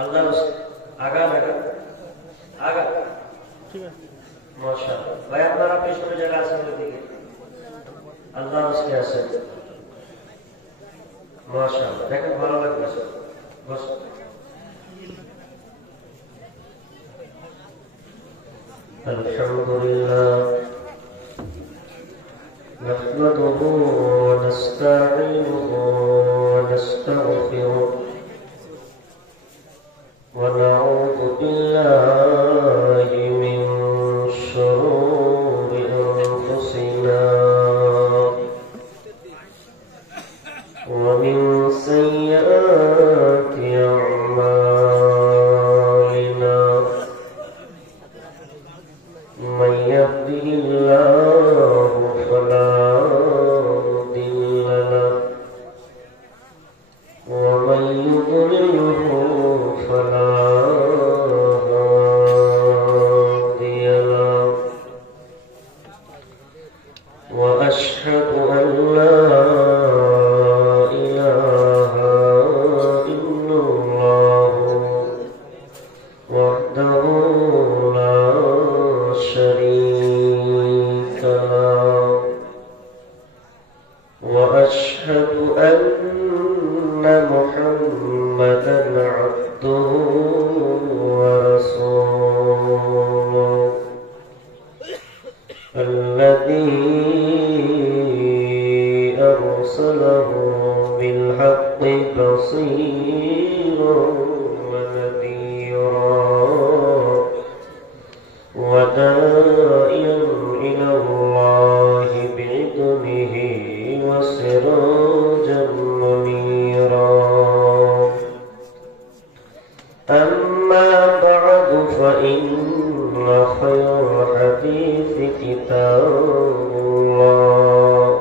আল্লাহ আগা লাগা আগা ঠিক আছে মাশাআল্লাহ ভাই আপনারা পেছনে জায়গা আছে ওইদিকে আল্লাহ রাস্তায় আছে মাশাআল্লাহ দেখেন ভালো লাগবে বস আলহামদুলিল্লাহ নাহমাদুহু ওয়া নাস্তাঈনুহু ওয়া নাস্তাগফিরুহ ونعوذ بالله من شرور أنفسنا ومن سيئات أعمالنا من يهده الله فلا مضل له ومن يضلله فلا هادي له وأشهد أن لا إله إلا الله وحده لا شريك له وأشهد أن محمدا عبده ورسوله الذي أرسله بالحق بصيرا ونذيرا وداعيا إلى الله بإذنه وسراجا منيرا أما بعد فإن خير الحديث كتاب الله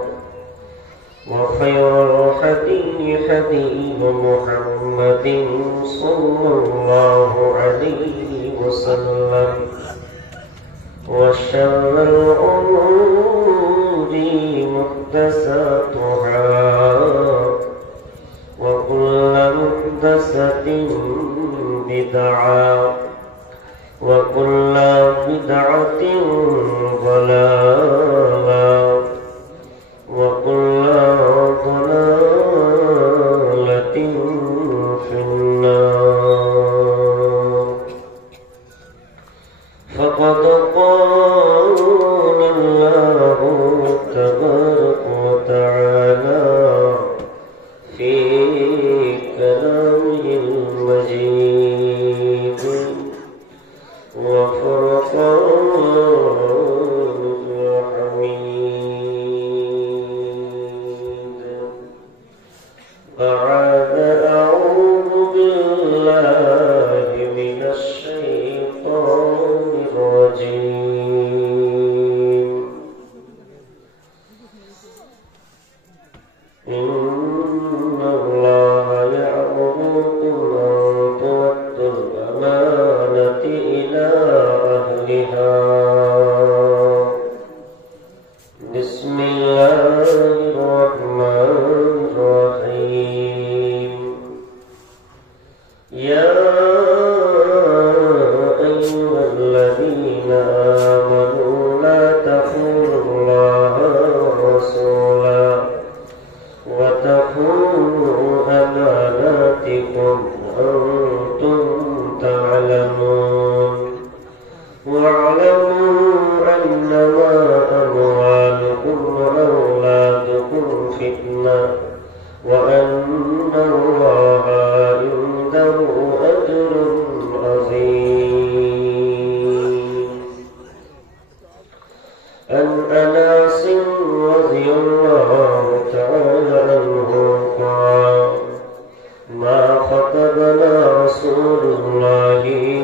وخير الهدي هدي محمد صلى الله عليه وسلم وشر الأمور محدثاتها وكل محدثة بدعة وكل بدعة ضلالة وكل ضلالة في النار فقد قال الله تبارك وتعالى في كلامه المجيد وفرقانه الحميد بعد أعوذ بالله من الشيطان الرجيم إن الله يأمركم أن تؤدوا الأمانة إلى أهلها بسم الله الرحمن الرحيم يا أيها الذين آمنوا لا تخونوا الله ورسوله وتخونوا أماناتكم وأنتم تعلمون واعلموا أنما أموالكم وأولادكم فتنة وأن الله عنده أجر عظيم عن أنس رضي الله تعالى عنه قال ما خطبنا رسول الله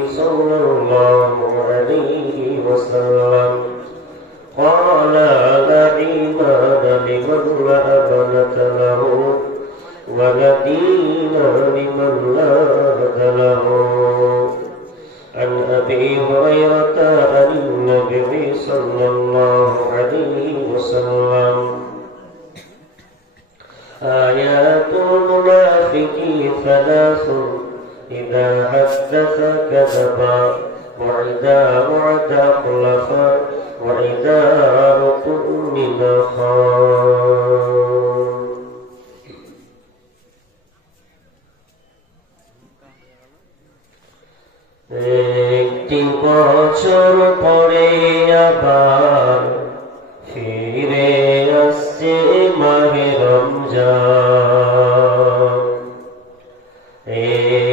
صلى الله عليه وسلم قال لا إيمان لمن لا أمانة له ولا دين لمن لا عهد له عن أبي هريرة عن النبي صلى الله عليه وسلم آيات المنافق ثلاث إذا حدث كذب وإذا وعد أخلف وإذا اؤتمن خان একটি বছর পরে আবার ফিরে আসছে মাহে রমজান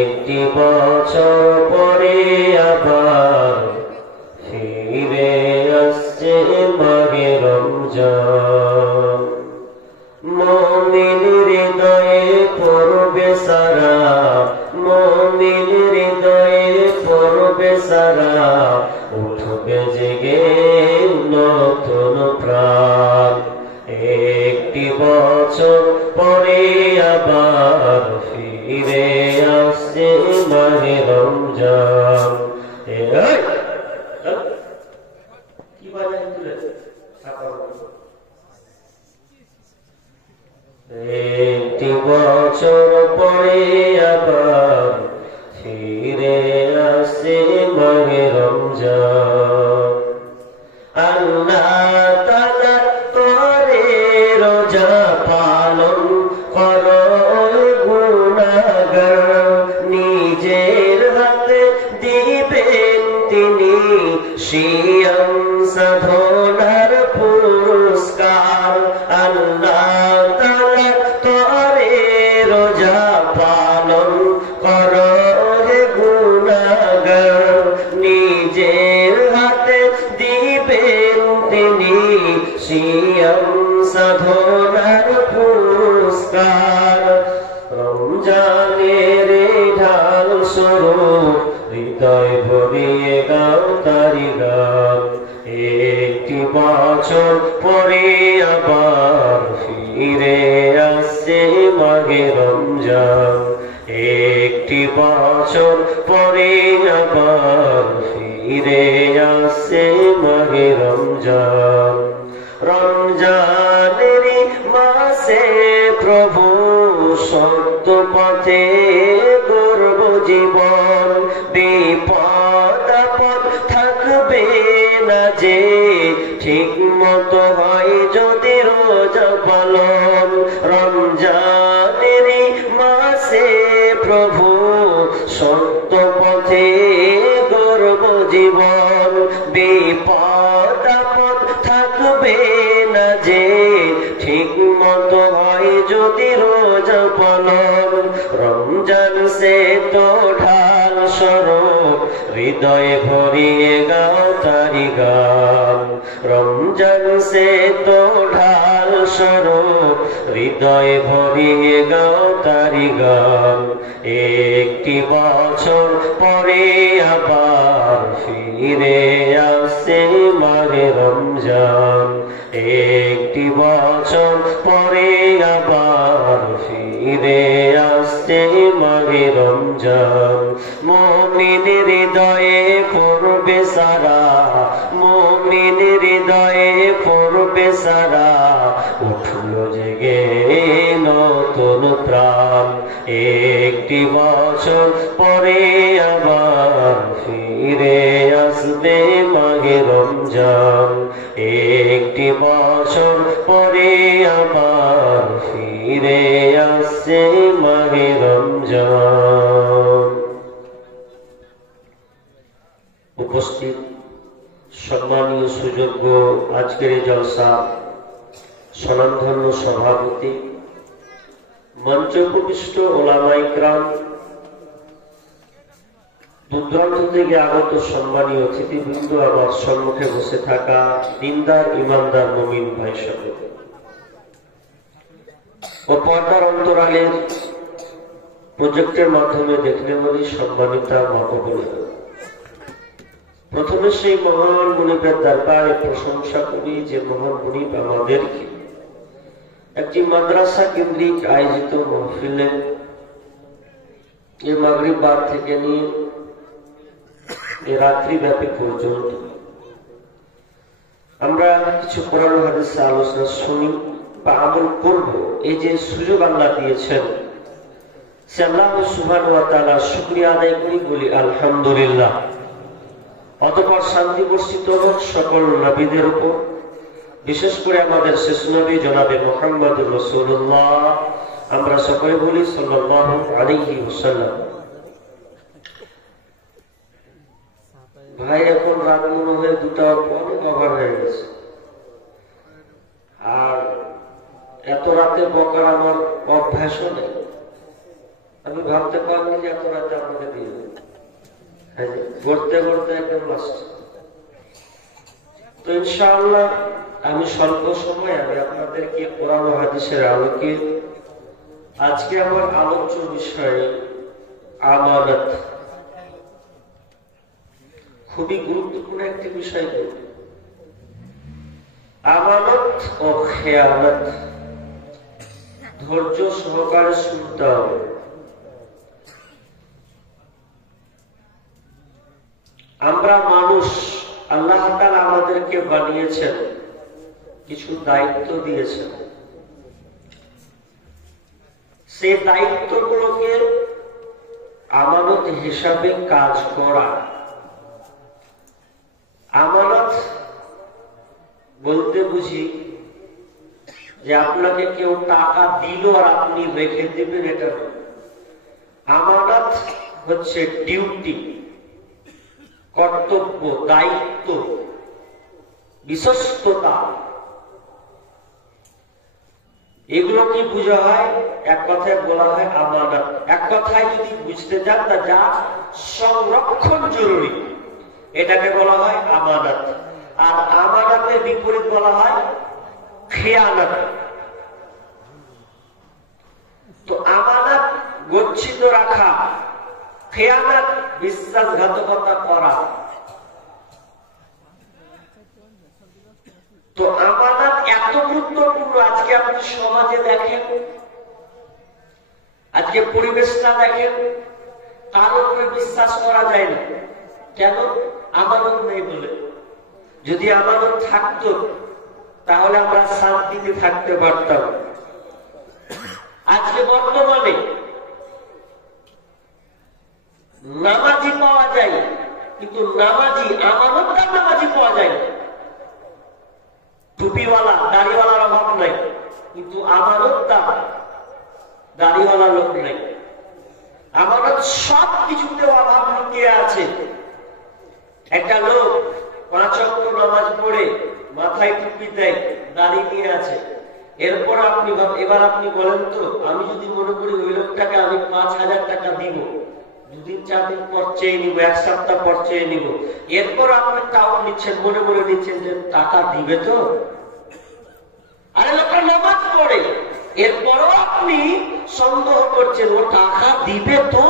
একটি বছর পরে আবার ফিরে আসছে মাহে রমজান মুমিন হৃদয়ে পড়বে সারা মুমিন হৃদয়ে পড়বে সারা উঠবে জেগে নতুন প্রাণ একটি বছর পরে আবার ফিরে আসছে মাহে রমজান কি বাজায় তুলে একটি বছর পরে আবার ফিরে আসে মাহে রমজান আল্লাহ তাআলা তোরে রোজা পালন করো গুনাহগার নিজের হাতে দিবেন তিনি সিয়াম সাধনার পুরস্কার আল্লাহ তাআলা তোরে রোজা পালন করো হে গুনাহগার নিজের হাতে দিবেন তিনি সিয়াম সাধনার পুরস্কার রমজানের ঢাল স্বরূপ হৃদয় ভরিয়ে গাও তারি গান একটি বছর পরে আবার ফিরে আসছে মাহে রমজান একটি বছর পরে আবার ফিরে আসছে মাহে রমজান রমজানেরই মাসে প্রভু সত্য পথে গর্ব জীবন বিপদ আপদ থাকবে না যে ঠিক মতো হয় যদি রোজা পালন রমজানেরই মাসে প্রভু সত্য পথে গর্ব জীবন বিপদ আপদ থাকবে না যে ঠিক মতো হয় যদি রোজা পালন রমজান সে তো ঢাল স্বরূপ হৃদয়ে ভরিয়ে গাও তারি গান রমজান সে তো ঢাল স্বরূপ হৃদয়ে ভরিয়ে গাও তারি গান একটি বছর পরে আবার ফিরে আসছে মাহে রমজান একটি বছর পরে আবার ফিরে আসছে মাহে রমজান মুমিন হৃদয়ে পড়বে সারা মুমিন হৃদয়ে পড়বে সারা উঠলো জেগে নতুন প্রাণ একটি বছর পরে আবার ফিরে আসবে মাহে রমজান একটি বছর পরে আবার ফিরে আসছে মাহে রমজান উপস্থিত সম্মানীয় সুযোগ্য আজকের এই জলসা স্বনামধন্য সভাপতি মঞ্চ উপবিষ্ট ওলামা ইকরাম দূরদূরান্ত থেকে আগত সম্মানীয় অতিথিবৃন্দ আমার সম্মুখে বসে থাকা দিনদার ইমানদার মুমিন ভাই সকল ও পর্দার অন্তরালের প্রজেক্টের মাধ্যমে দেখলে বলি সম্মানিতা মাতবলী প্রথমে সেই মহান মুনিবের দরবারে প্রশংসা করি যে মহান মুনিব আমাদেরকে একটি মাদ্রাসা কেন্দ্রিক আয়োজিত মাহফিলে এই মাগরিব বার থেকে নিয়ে এই রাত্রি ব্যাপী পর্যন্ত আমরা কিছু কোরআন হাদিসে আলোচনা শুনি বা আমল করব এই যে সুযোগ আল্লাহ দিয়েছেন আল্লাহ সুবহানাহু ওয়া তাআলা শুকরিয়া আদায় করি, বলি আলহামদুলিল্লাহ। অতঃপর শান্তি বর্ষিত হোক সকল নবীদের উপর, বিশেষ করে আমাদের শেষ নবী জনাবে মুহাম্মদুর রাসূলুল্লাহ। আমরা সকলে বলি সাল্লাল্লাহু আলাইহি ওয়াসাল্লাম। ভাই এখন রাত মনে হয় 2টা অনেক ওভার হয়ে গেছে, আর এত রাতে বকার আমার অভ্যাসও নেই। আমি ভাবতে পারিনি যে এত রাতে আপনাকে দিয়ে ঘুরতে ঘুরতে একদম লাস্ট। তো ইনশাআল্লাহ আমি স্বল্প সময় আমি আপনাদেরকে কোরআন ও হাদিসের আলোকে আজকে আমার আলোচ্য বিষয় আমানত। খুবই গুরুত্বপূর্ণ একটি বিষয়, আমানত ও খেয়ানত। ধৈর্য সহকারে শুনতে হবে। আমরা মানুষ, আল্লাহ তাআলা আমাদেরকে বানিয়েছেন, কিছু দায়িত্ব দিয়েছেন। সেই দায়িত্বগুলোকে আমানত হিসাবে কাজ করা। আমানত বলতে বুঝি যে আপনাকে কেউ টাকা দিল আর আপনি রেখে দেবেন, এটা নয়। আমানত হচ্ছে ডিউটি, কর্তব্য, দায়িত্ব, বিশ্বস্ততা। এগুলো কি বোঝা হয়? এক কথায় বলা হয় আমানত। এক কথায় যদি বুঝতে যান, তা যা সংরক্ষণ জরুরি, এটাকে বলা হয় আমানত। আর আমানতের বিপরীত বলা হয় খেয়ানত। তো আমানত গচ্ছিত রাখা, খেয়ানত বিশ্বাসঘাতকতা করা। তো আমানত এত গুরুত্বপূর্ণ। আজকে আপনি সমাজে দেখেন, আজকে পরিবেশটা দেখেন, তার উপরে বিশ্বাস করা যায় না। কেন? আমানত নেই বলে। যদি আমানত থাকতো তাহলে আমরা শান্তিতে থাকতে পারতাম। আজকে বর্তমানে নামাজি পাওয়া যায়, কিন্তু নামাজি, আমানতদার নামাজি পাওয়া যায় না। টুপিওয়ালা, দাড়িওয়ালার অভাব নাই, কিন্তু আমানতদার দাড়িওয়ালা লোক নাই। আমানত সব কিছুতে অভাব লুকিয়ে আছে। একটা লোক 5 ওয়াক্ত নামাজ পড়ে, মাথায় টুপি দেয়, দাড়ি নিয়ে আছে। এরপর এবার আপনি বলেন তো, আমি যদি মনে করি ওই লোকটাকে আমি 5,000 টাকা দিব, 2 দিন 4 দিন পর চেয়ে নিব, 1 সপ্তাহ পর চেয়ে নিব, এরপর আপনি তাও নিচ্ছেন, মনে মনে নিচ্ছেন যে টাকা দিবে তো। আরে লোকটা নামাজ পড়ে, এরপরও আপনি সন্দেহ করছেন ও টাকা দিবে তো।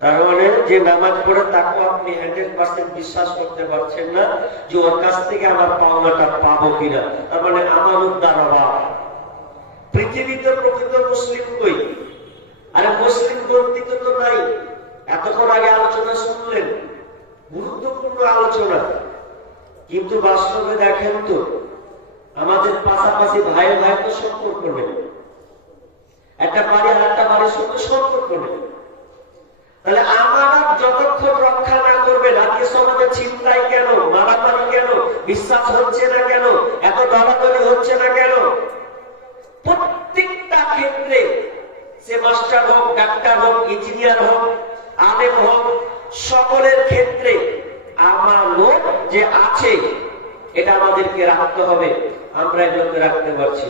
তার মানে যে নামাজ পড়ে তাকে আপনি 100% বিশ্বাস করতে পারছেন না যে ওর কাছ থেকে আমার পাওনাটা পাবো কিনা। তার মানে আমানতদার অভাব। পৃথিবীতে প্রকৃত মুসলিম কই? আরে মুসলিম বর্তিত তো নাই। এতক্ষণ আগে আলোচনা শুনলেন, গুরুত্বপূর্ণ আলোচনা, কিন্তু বাস্তবে দেখেন তো আমাদের পাশাপাশি ভাই ভাই তো সম্পর্ক নেই। একটা বাড়ি আর একটা বাড়ির সঙ্গে সম্পর্ক নেই। তাহলে আমানত যতক্ষণ রক্ষা না করবেন, আজকে সমাজে ছিনতাই কেন, মারামারি কেন, বিশ্বাস হচ্ছে না কেন, এত দলাদলি হচ্ছে না কেন? প্রত্যেকটা ক্ষেত্রে, সে মাস্টার হোক, ডাক্তার হোক, ইঞ্জিনিয়ার হোক, আলেম হোক, সকলের ক্ষেত্রে আমানত যে আছে, এটা আমাদেরকে রাখতে হবে। আমরা এগুলোকে রাখতে পারছি।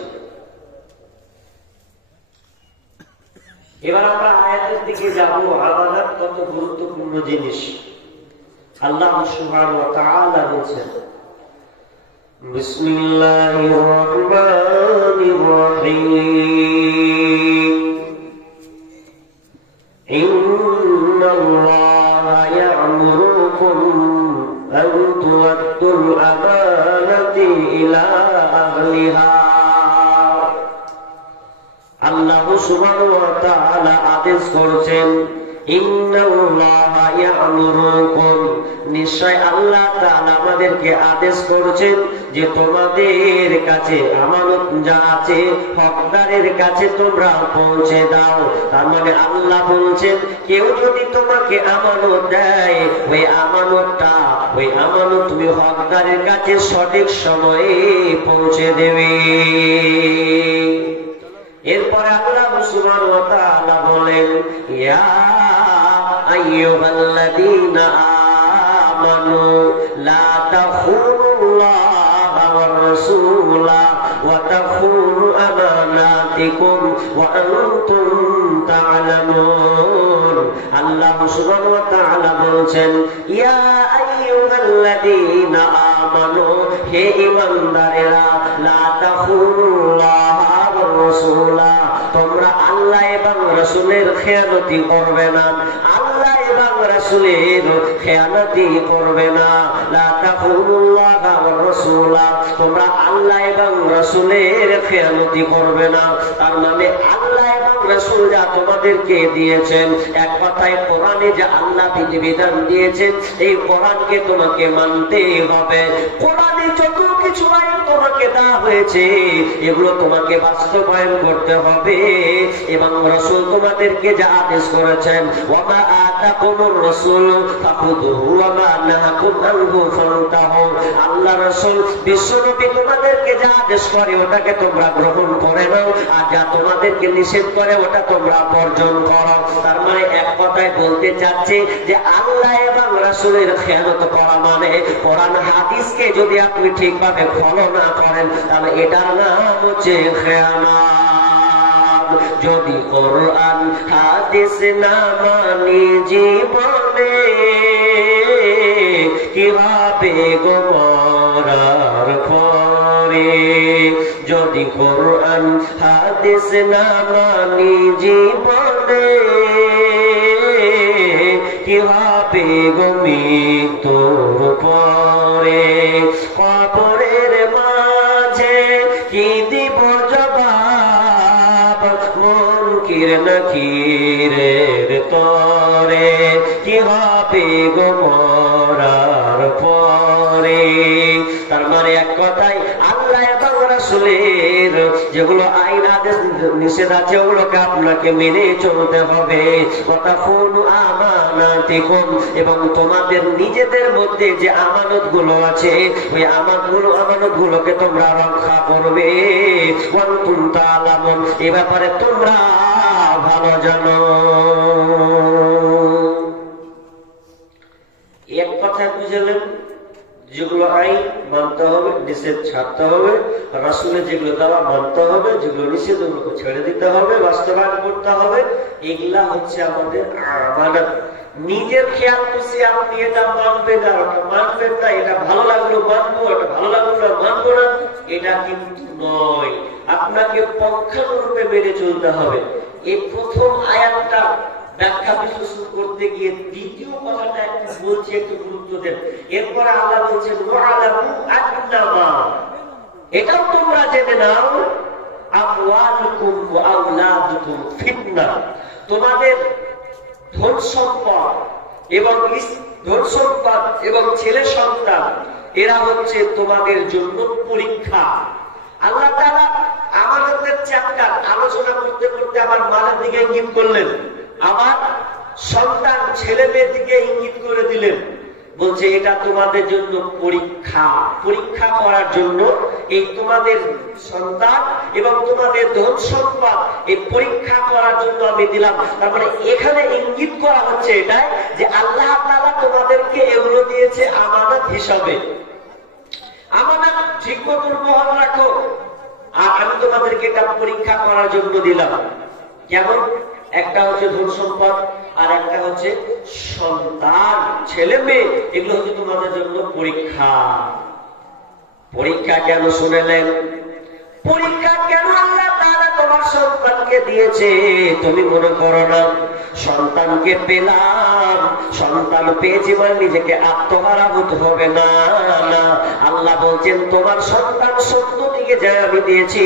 এবার আমরা আয়াতের দিকে যাব। আমানত কত গুরুত্বপূর্ণ জিনিস। আল্লাহ সুবহানাহু ওয়া তাআলা বলেন, বিসমিল্লাহির রহমানির রহিম, ইন্নাল্লাহা ইয়া'মুরুকুম আন তু'আদ্দুল আমানাতি ইলা আহলিহা। আল্লাহ সুবহানাহু ওয়া তাআলা আদেশ করেছেন, ইন্নাল্লাহা ইয়া'মুরুকুম, নিশ্চয় আল্লাহ তাআলা আমাদেরকে আদেশ করেছেন, যে তোমাদের কাছে আমানত যা আছে হকদারের কাছে তোমরা পৌঁছে দাও। তার মানে আল্লাহ বলছেন কেউ যদি তোমাকে আমানত দেয় ওই আমানত তুমি হকদারের কাছে সঠিক সময়ে পৌঁছে দেবে। এরপরে আল্লাহ সুবহানাহু ওয়া তাআলা বলেন ইয়া আইয়ুহাল্লাযীনা আমানু লা তাখুনুল্লাহা ওয়া রাসূলা ওয়া তাখুনু আমানাতিকুম ওয়া আনতুম তা'লামুন। আল্লাহ সুবহানাহু ওয়া তাআলা বলেন ইয়া আইয়ুহাল্লাযীনা আমানু হে ঈমানদারেরা লা তাখুনুল্লাহা ওয়া রাসূলা তোমরা আল্লাহ এবং রাসূলের খেয়ানতি করবে না। আল্লাহ এবং রাসূলের খেয়ানতি করবে না। লা তাখুনুল্লাহা ওয়া রাসূলা তোমরা আল্লাহ এবং রাসূলের খেয়ানতি করবে না। তার মানে আল্লাহ এবং রাসূল যা তোমাদেরকে দিয়েছেন, এক কথায় কোরআনে যে আল্লাহ বিধিবিধান দিয়েছেন এই কোরআনকে তোমাকে মানতে হবে। কোরআনে যত কিছু আইন তোমাকে দেওয়া হয়েছে এগুলো তোমাকে বাস্তবায়ন করতে হবে এবং রাসূল তোমাদেরকে যা আদেশ করেছেন ওয়া আতাকুমুর রাসূল ফাখুযুহু ওয়া মা নাহাকুম আনহু ফান্তাহু। আল্লাহ রাসূল বিশ্বনবী তোমাদেরকে যা আদেশ করে ওটাকে তোমরা গ্রহণ করে নাও, আর যা তোমাদেরকে নিষেধ করে ওটা তোমরা বর্জন করো। তার মানে এক কথায় বলতে চাচ্ছে যে আল্লাহ এবং রাসূলের খেয়ানত করা মানে কোরআন হাদিসকে যদি আপনি ঠিকভাবে ফলো না করেন তাহলে এটার নাম হচ্ছে খেয়ানত। যদি কোরআন হাদিস না মানি জীবনে কি হবে গো মরার পরে। যদি কোরআন হাদিস না মানি জীবনে কি হবে গো মৃত্যুর পরে। কবরের মাঝে কি দিব জবাব মুনকির নাকিরের তরে কি হবে গো মরার পরে। তার মানে এক কথায় আল্লাহ এবং রাসূলের যেগুলো আইন আদেশ নিষেধ আছে ওগুলোকে আপনাকে মেনে চলতে হবে। ওয়াতাখুনু আমানাতিকুম এবং তোমাদের নিজেদের মধ্যে যে আমানতগুলো আছে ওই আমানতগুলোকে তোমরা রক্ষা করবে। ওয়া আনতুম তা'লামুন এই ব্যাপারে তোমরা ভালো জানো। এক কথা বুঝলেন যেগুলো আইন মানতে হবে, নিষেধ ছাড়তে হবে, রাসূলের যেগুলো দেওয়া মানতে হবে, যেগুলো নিষেধ ওগুলোকে ছেড়ে দিতে হবে, বাস্তবায়ন করতে হবে। এগুলা হচ্ছে আমাদের আমানত। নিজের খেয়াল খুশি আপনি এটা মানবেন আর ওটা মানবেন না, এটা ভালো লাগলো মানবো, এটা ভালো লাগলো না মানবো না, এটা কিন্তু নয়। আপনাকে পক্ষানুরূপে মেনে চলতে হবে। এই প্রথম আয়াতটা ব্যাখ্যা বিশ্লেষণ করতে গিয়ে দ্বিতীয় কথাটা একটু বলছি, একটু গুরুত্ব দেন। এরপরে আল্লাহ বলছেন ওয়ালামু আন্নামা এটাও তোমরা জেনে নাও আমওয়ালুকুম ওয়া আওলাদুকুম ফিতনা তোমাদের ধন সম্পদ এবং ছেলে সন্তান এরা হচ্ছে তোমাদের জন্য পরীক্ষা। আল্লাহ তাআলা আমাদের চ্যাপ্টার আলোচনা করতে করতে আমার মালের দিকে ইঙ্গিত করলেন, আমার সন্তান ছেলে মেয়ের দিকে ইঙ্গিত করে দিলেন। বলছে এটা তোমাদের জন্য পরীক্ষা। পরীক্ষা করার জন্য এই তোমাদের সন্তান এবং তোমাদের ধন সম্পদ এই পরীক্ষা করার জন্য আমি দিলাম। তার মানে এখানে ইঙ্গিত করা হচ্ছে এটাই যে আল্লাহ তাআলা তোমাদেরকে এগুলো দিয়েছে আমানত হিসাবে। আমানত ঠিক মতন বহন রাখো, আর আমি তোমাদেরকে এটা পরীক্ষা করার জন্য দিলাম। কেমন? একটা হচ্ছে ধন সম্পদ আর একটা হচ্ছে সন্তান, ছেলে মেয়ে, এগুলো হচ্ছে তোমাদের জন্য পরীক্ষা। পরীক্ষা কেন শুনেলেন? পরীক্ষা কেন আল্লাহ তাআলা তোমার সন্তানকে দিয়েছে? তুমি মনে করো না সন্তানকে পেলাম, সন্তান পেয়েছি মানে নিজেকে আত্মহারা হতে হবে না। না, আল্লাহ বলছেন তোমার সন্তান সত্য দিকে যা আমি দিয়েছি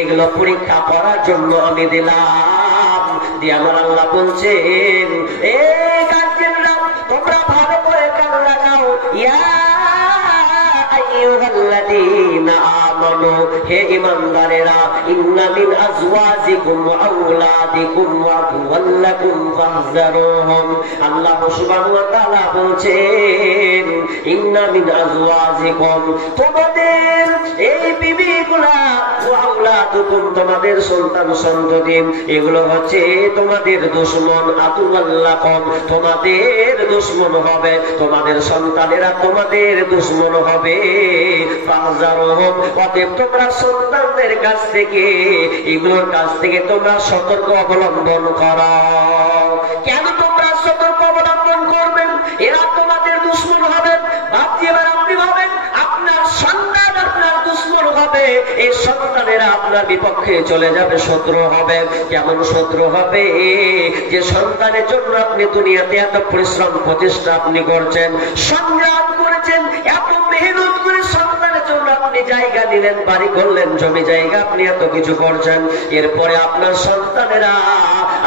এগুলো পরীক্ষা করার জন্য আমি দিলাম। দিয়ে আমার আল্লাহ বলছেন এই গার্জিয়ানরা তোমরা ভালো করে কান লাগাও। ইয়া আইয়ুহাল্লাযী আইয়ুহাল্লাযীনা আমানু, হে ঈমানদারেরা, ইন্না মিন আজওয়াজিকুম ওয়া আওলাদিকুম আদুওয়াল লাকুম ফাহযারুহুম। আল্লাহ সুবহানাহু ওয়া তাআলা বলছেন, ইন্না মিন আজওয়াজিকুম, তোমাদের এই বিবিগুলা, ওয়া আওলাদুকুম, তোমাদের সন্তান সন্ততি, এগুলো হচ্ছে তোমাদের দুশমন, আদুওয়াল লাকুম, তোমাদের দুশমন হবে, তোমাদের সন্তানেরা তোমাদের দুশমন হবে। ফাহযারুহুম, অতএব তোমরা সন্তানদের কাছ থেকে, এগুলোর কাছ থেকে তোমরা সতর্ক অবলম্বন করো। কেন তোমরা সতর্ক অবলম্বন করবেন? এরা তোমাদের দুশমন হবে। ভাবছি এবার আপনি ভাবেন, আপনার সন্তান আপনার দুশমন হবে, এই সন্তানেরা আপনার বিপক্ষে চলে যাবে, শত্রু হবে। কেমন শত্রু হবে? যে সন্তানের জন্য আপনি দুনিয়াতে এত পরিশ্রম প্রচেষ্টা আপনি করছেন, সংগ্রাম করেছেন, এত মেহনত করে সন্তানের জন্য আপনি জায়গা নিলেন, বাড়ি করলেন, জমি জায়গা, আপনি এত কিছু করছেন, এরপরে আপনার সন্তানেরা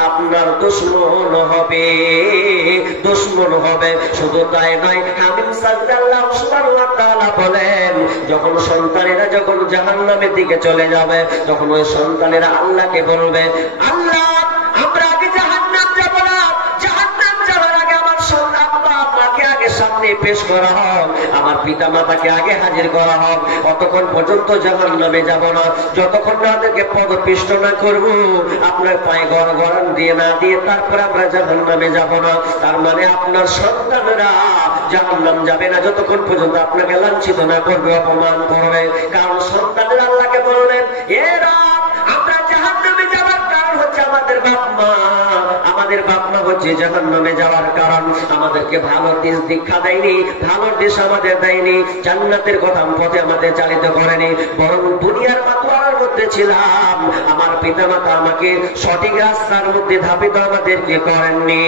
আপনার দুশমন হবে, দুশমন হবে। শুধু তাই নয়, হামিম সাল্লাল্লাহু সুবহানাহু ওয়া তাআলা বলেন, যখন সন্তানেরা যখন জাহান্নামের দিকে চলে যাবে, তখন ওই সন্তানেরা আল্লাহকে বলবে, আল্লাহ আমরা আগে জাহান্নাম যাব না, জাহান্নাম যাওয়ার আগে আমার সন্তান আপনাকে আগে সামনে পেশ করা হোক, আমার পিতা মাতাকে আগে হাজির করা হোক, অতক্ষণ পর্যন্ত জাহান্নামে যাব না, যতক্ষণ না আমাদেরকে পদপিষ্ট না করব, আপনার পায়ে গড়ান দিয়ে না দিয়ে তারপরে আমরা জাহান্নামে যাব না। তার মানে আপনার সন্তানরা জাহান্নাম যাবে না যতক্ষণ পর্যন্ত আপনাকে লাঞ্ছিত না করবে, অপমান করবে। কারণ সন্তানেরা আল্লাহকে বললেন, এরা আমরা জাহান্নামে যাওয়ার কারণ হচ্ছে আমাদের বাপ মা, আমাদের বাপ মা হচ্ছে জাহান্নামে যাওয়ার কারণ। আমাদেরকে ভালো দিশ দীক্ষা দেয়নি, ভালো দিশ আমাদের দেয়নি, জান্নাতের কথা পথে আমাদের চালিত করেনি, বরং দুনিয়ার মাতোয়ারার মধ্যে ছিলাম, আমার পিতা মাতা আমাকে সঠিক রাস্তার মধ্যে ধাবিত আমাদেরকে করেননি।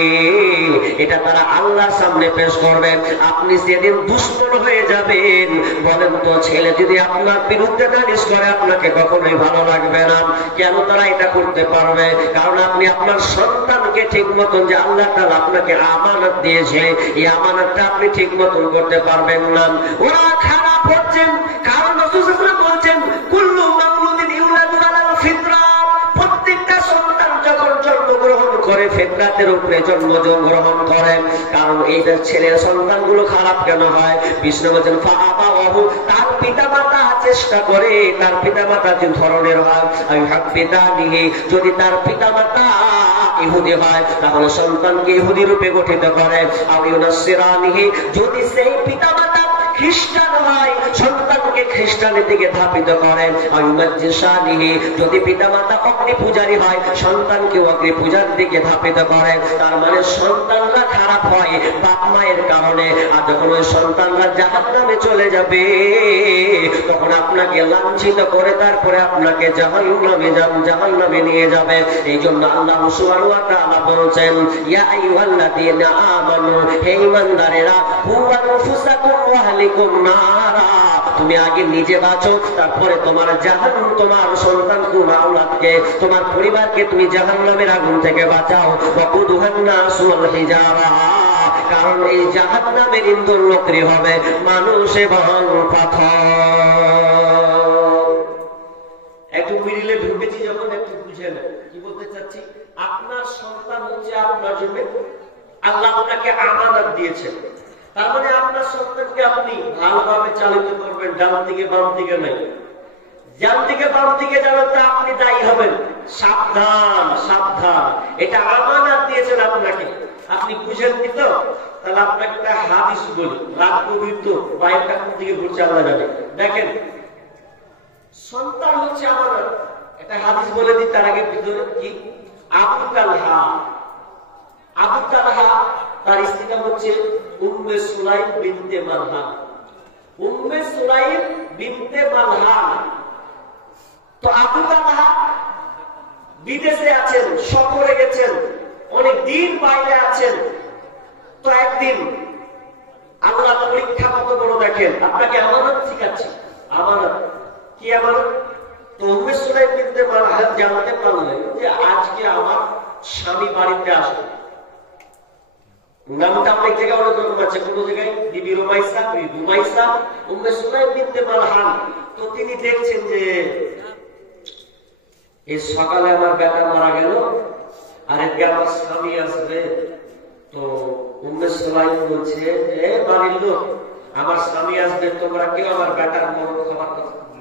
এটা তারা আল্লাহর সামনে পেশ করবেন। আপনি সেদিন দুশ্মন হয়ে যাবেন। বলেন তো, ছেলে যদি আপনার বিরুদ্ধে নালিশ করে আপনাকে কখনোই ভালো লাগবে না। কেন তারা এটা করতে পারবে? কারণ আপনি আপনার সন্তানকে ঠিক মতন, যে আল্লাহ তাআলা আপনাকে আমানত দিয়েছে, এই আমানতটা আপনি ঠিক মতন করতে পারবেন না। ওরা খারাপ হচ্ছেন, কারণ রাসূল সাল্লাল্লাহু আলাইহি ওয়াসাল্লাম বলেছেন, কুল্লু মাউলুদিন ইউলাদু আলাল ফিতরা, প্রত্যেকটা সন্তান যখন জন্মগ্রহণ করে ফিতরাতের উপরে জন্মগ্রহণ করে। কারণ এই ছেলের সন্তানগুলো খারাপ কেন হয়? বিষ্ণু বলেন, ফাআবাহু, তার পিতামাতা চেষ্টা করে, তার পিতামাতা যে ধরনের হয়, আইহাব্বিদানিহি, যদি তার পিতামাতা ইহুদি হয় তাহলে সন্তানকে ইহুদি রূপে গঠিত করে, আর ইউনাসসিরানিহি, যদি সেই পিতামাতা খ্রিস্টান হয় সন্তানকে খ্রিস্টানের দিকে ধাপিত করেন, আইমাজ্জিসানিহি, যদি পিতামাতা অগ্নি পূজারী হয় সন্তানকে অগ্নি পূজার দিকে ধাপিত করে। তার মানে সন্তানরা খারাপ হয় বাপ মায়ের কারণে। আর যখন ওই সন্তানরা জাহান্নামে চলে যাবে, তখন আপনাকে লাঞ্ছিত করে তারপরে আপনাকে জাহান্নামে নিয়ে যাবে। এই জন্য আল্লাহ সুবহানাহু ওয়া তাআলা বলছেন, ইয়া আইয়ুহাল্লাযীনা আমানু, হে ঈমানদারেরা, কু আনফুসাকুম ওয়া আহলিকুম নারা, তুমি আগে নিজে বাঁচো, তারপরে তোমার তোমার সন্তান আওলাদকে, তোমার পরিবারকে তুমি জাহান্নামের আগুন থেকে বাঁচাও। ওয়াকুদুহান নাসু ওয়াল হিজারা, কারণ এই জাহান্নামের ইন্ধন লকড়ি হবে মানুষ এবং পাথর। একটু মিডিলে ঢুকেছি যখন, একটু বুঝে নেন কি বলতে চাচ্ছি। আপনার সন্তান হচ্ছে আপনার জন্য আল্লাহ আপনাকে আমানত দিয়েছেন। তার মানে আপনার সন্তানকে আপনি ভালোভাবে চালিত করবেন, ডান দিকে বাম দিকে নাই। ডান দিকে বাম দিকে চালাতে আপনি দায়ী হবেন। সাবধান সাবধান, এটা আমানত দিয়েছেন আপনাকে, আপনি বুঝেননি তো। তাহলে আপনাকে একটা হাদিস বলি, রাত গভীর তো বাইরটা কোন দিকে ঘুরছে আল্লাহ জানে। দেখেন, সন্তান হচ্ছে আমানত, একটা হাদিস বলে দিই তার আগে ভিতরে কি। আবু তালহা তার স্ত্রী নাম হচ্ছে উম্মে সুলাইম বিনতে মালহান। উম্মে সুলাইম বিনতে মালহান। তো আবু তালহা বিদেশে আছেন, সফরে গেছেন, অনেক দিন বাইরে আছেন। তো একদিন আল্লাহ পরীক্ষা কত বড় দেখেন, আপনাকে আমানত শিখাচ্ছি। আমানত কি? আমানত। তো উম্মে সুলাইম বিনতে মালহান জানতে পারলেন যে আজকে আমার স্বামী বাড়িতে আসবে। নামটা অনেক জায়গায় অনেক রকম আছে, কোন জায়গায় বিবি রুমাইসা, উম্মে সুলাইম বিনতে মালহান। তো তিনি দেখছেন যে এই সকালে আমার বেটা মারা গেল, আর আজকে আমার স্বামী আসবে। তো উম্মে সুলাইম বলছে যে বাড়ির লোক, আমার স্বামী আসবে, তোমরা কেউ আমার বেটার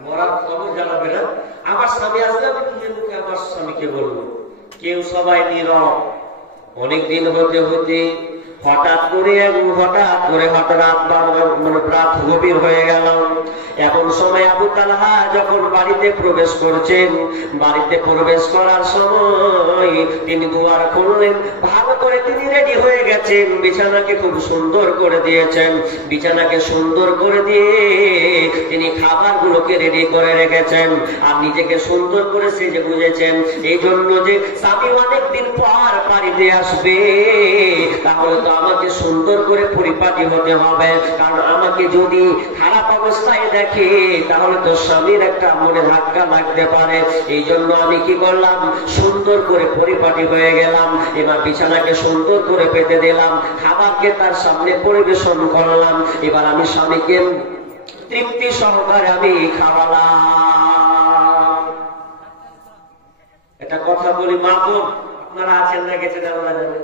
মরার খবর জানাবে না। আমার স্বামী আসবে, আমি নিজের মুখে আমার স্বামীকে বলবো। কেউ সবাই নীরব। অনেকদিন হতে হতে হঠাৎ করে রাত গভীর হয়ে গেল। এমন সময় আবু তালহা যখন বাড়িতে প্রবেশ করছেন, বাড়িতে প্রবেশ করার সময় তিনি দুয়ার খুললেন। ভালো করে তিনি রেডি হয়ে গেছেন, বিছানাকে খুব সুন্দর করে দিয়েছেন। বিছানাকে সুন্দর করে দিয়ে তিনি খাবারগুলোকে রেডি করে রেখেছেন, আর নিজেকে সুন্দর করে সেজে বুঝেছেন। এই জন্য যে স্বামী অনেকদিন পর বাড়িতে আসবে, তাহলে তো আমাকে সুন্দর করে পরিপাটি হতে হবে। কারণ আমাকে যদি খারাপ অবস্থায় দেখে, তাহলে তো স্বামীর একটা মনে ধাক্কা লাগতে পারে। এই জন্য আমি কি করলাম, সুন্দর করে পরিপাটি হয়ে গেলাম। এবার বিছানাকে সুন্দর করে পেতে দিলাম, খাবারকে তার সামনে পরিবেশন করলাম। এবার আমি স্বামীকে তৃপ্তি সহকারে আমি খাওয়ালাম। এটা কথা বলি মা বোন, আপনারা আছেন না গেছেন আল্লাহ জানে।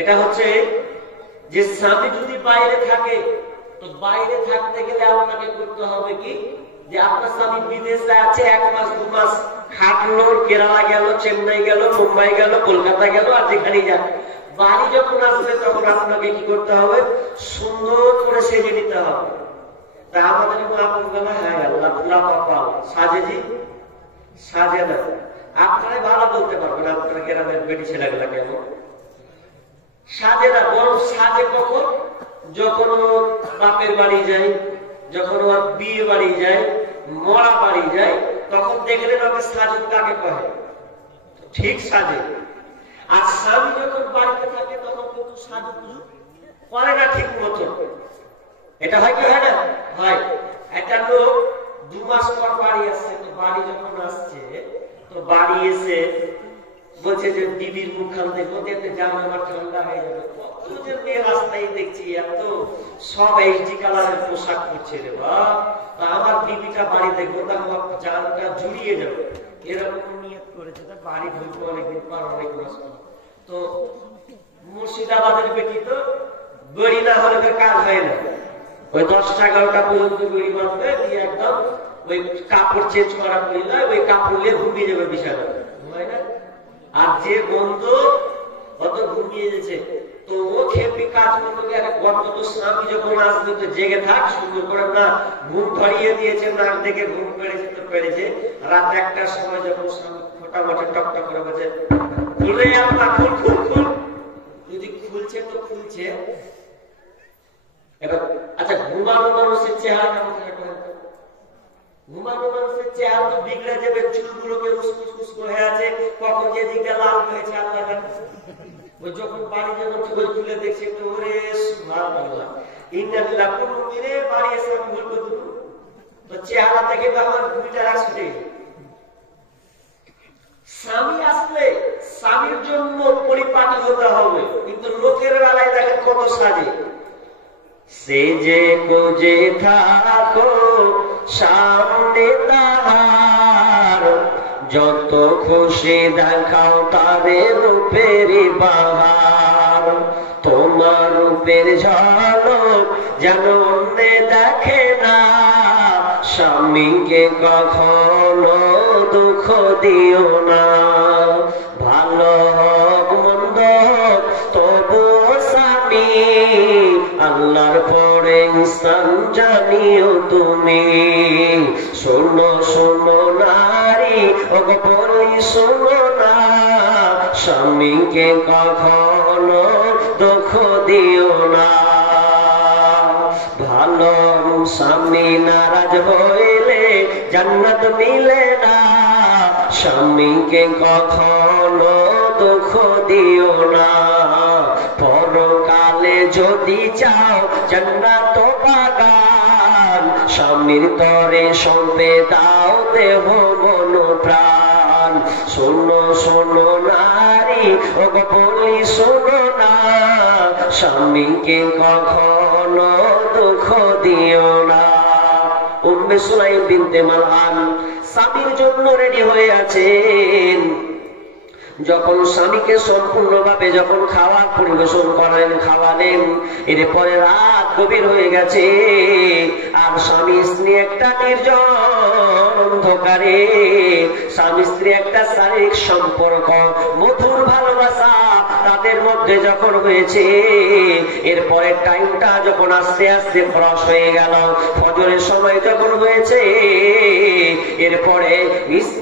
এটা হচ্ছে যে স্বামী যদি বাইরে থাকে, তো বাইরে থাকতে গেলে আপনাকে করতে হবে কি, যে আপনার স্বামী বিদেশে আছে, 1 মাস 2 মাস খাটলো, কেরালা গেল, চেন্নাই গেল, মুম্বাই গেল, কলকাতা গেল, আর যেখানেই যান, বাড়ি যখন আসবে তখন আপনাকে কি করতে হবে, সুন্দর করে সেজে নিতে হবে। তা আমাদের হ্যাঁ আল্লাহ পুরা কপাল সাজেজি সাজে না। আপনারাই ভালো বলতে পারবেন, আপনারা গ্রামের বেটি ছেলেগুলা কেন সাজে না, বরং সাজে কখন, যখন ও বাপের বাড়ি যায়, যখন ও বিয়ে বাড়ি যায়, মরা বাড়ি যায়, তখন দেখলেন ওকে সাজুক কাকে কহে, ঠিক সাজে। আর স্বামী যখন বাড়িতে থাকে তখন কিন্তু সাজু পুজো করে না ঠিক মতো। এটা হয় কি হয় না? হয়। একটা লোক 2 মাস পর বাড়ি আসছে, তো বাড়ি যখন আসছে, তো বাড়ি এসে বলছে যে দিদির মুখখান দেখো, দেখতে জানো আমার ঠান্ডা হয়ে যাবে। কতজন মেয়ে রাস্তায় দেখছি এত সব এইচডি কালারের পোশাক পরছে রে বাপ, তা আমার দিদিটা বাড়ি দেখবো, তার জানটা জুড়িয়ে যাবে, এরকম নিয়ত করেছে। তার বাড়ি ঢুকবো অনেকদিন পর, অনেক মাস পর। তো মুর্শিদাবাদের বেটি তো গড়ি না হলে কাজ হয় না, ওই 10টা 11টা পর্যন্ত গড়ি বাঁধবে, দিয়ে একদম ওই কাপড় চেঞ্জ করা পড়িলে ওই কাপড় নিয়ে ঘুমিয়ে যাবে বিছানা, হয় না? আর যে বন্ধু অত ঘুমিয়ে গেছে, তো ও খেপি কাজ করতে গেলে অন্তত স্বামী যখন আসবে তো জেগে থাক, সুন্দর করে না ঘুম ধরিয়ে দিয়েছে, নাক দেখে ঘুম পেড়েছে তো পেড়েছে। রাত 1টার সময় যখন স্বামী ফোটাফোটা টকটক করে বলছে খুলে আমরা খুল খুল খুল, যদি খুলছে তো খুলছে। এবার আচ্ছা, ঘুমানো মানুষের চেহারা কেমন থাকে? ঘুমানো মানুষের চেহারা তো বিগড়ে যাবে, চুলগুলোকে উস্কুস হয়ে আছে, কখন যে দিকটা লাল হয়েছে আল্লাহ জানে। ওই যখন বাড়ি যখন খুলে দেখছে তো ওরে সুবহানাল্লাহ ইন্নাল্লাহ কোন মিলে বাড়ি এসে আমি বলবো তো চেহারা থেকে তো আমার ভূমিটা আসছে। স্বামী আসলে স্বামীর জন্য পরিপাটি হতে হবে, কিন্তু লোকের বেলায় দেখেন কত সাজে। সেজে কোজে থাকো সামনে তাহার, যত খুশি দেখাও তাদের রূপের বাহার। তোমার রূপের ঝলক যেন অন্যে দেখে না, স্বামীকে কখনো দুঃখ দিও না। ভালো হোক মন্দ হোক তবুও স্বামী, আল্লাহর পরে ইনসান জানিও তুমি। শোনো শোনো নারী, ওগো বলি শোনো না, স্বামীকে কখনো দুঃখ দিও না। ভালো স্বামী নারাজ হইলে জান্নাত মিলে না, স্বামীকে কখনো দুঃখ দিও না। পরকালে যদি চাও জান্নাত বাগান, স্বামীর তরে সঁপে দাও দেহ মন প্রাণ। শোনো শোনো নারী, ওগো বলি শোনো না, স্বামীকে কখনো দুঃখ দিও না। উম্মে সুলাইম বিনতে মালহান স্বামীর জন্য রেডি হয়ে আছেন। যখন স্বামীকে সম্পূর্ণভাবে যখন খাবার পরিবেশন করেন, খাওয়ালেন, এরপরে রাত গভীর হয়ে গেছে, আর স্বামী স্ত্রী একটা নির্জন অন্ধকারে স্বামী স্ত্রী একটা শারীরিক সম্পর্ক, মধুর ভালোবাসা তাদের মধ্যে যখন হয়েছে, এরপরে টাইমটা যখন আস্তে আস্তে ক্রস হয়ে গেল, ফজরের সময় যখন হয়েছে, এরপরে